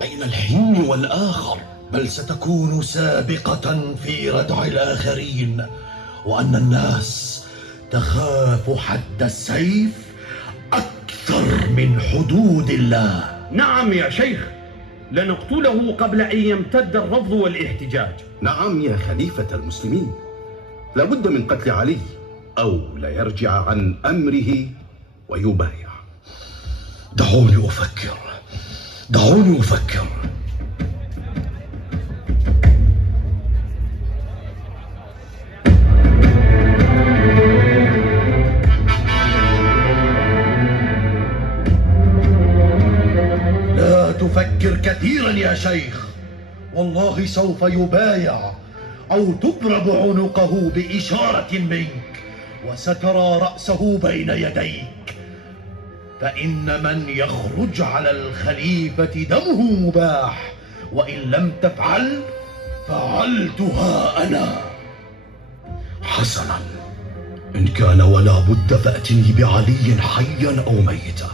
بين الحين والآخر، بل ستكون سابقة في ردع الآخرين، وأن الناس تخاف حد السيف أكثر من حدود الله. نعم يا شيخ، لنقتله قبل أن يمتد الرفض والاحتجاج. نعم يا خليفة المسلمين، لابد من قتل علي أو ليرجع عن أمره ويبايع. دعوني أفكر. لا تفكر كثيرا يا شيخ، والله سوف يبايع أو تضرب عنقه بإشارة منك، وسترى رأسه بين يديك. فإن من يخرج على الخليفة دمه مباح، وإن لم تفعل فعلتها أنا. حسنا، إن كان ولا بد فأتني بعلي حيا أو ميتا،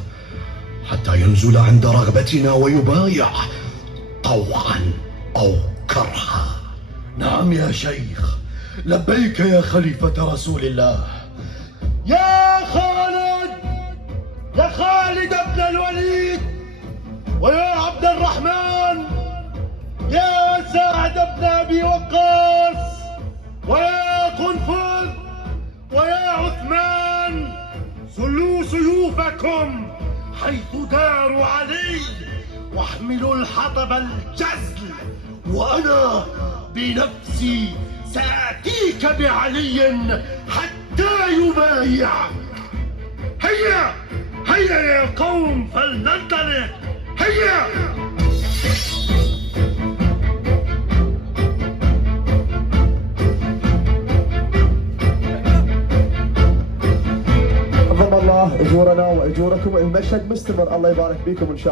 حتى ينزل عند رغبتنا ويبايع طوعا أو كرها. نعم يا شيخ، لبيك يا خليفة رسول الله. يا خالد بن الوليد، ويا عبد الرحمن، يا سعد بن أبي وقاص، ويا قنفذ، ويا عثمان، سلوا سيوفكم حيث داروا علي، واحملوا الحطب الجزل، وأنا بنفسي سآتيك بعلي حتى يبايع. هيا هيا يا قوم، فلننطلق، هيا. عظم الله اجورنا واجوركم، المشهد مستمر، الله يبارك فيكم ان شاء الله.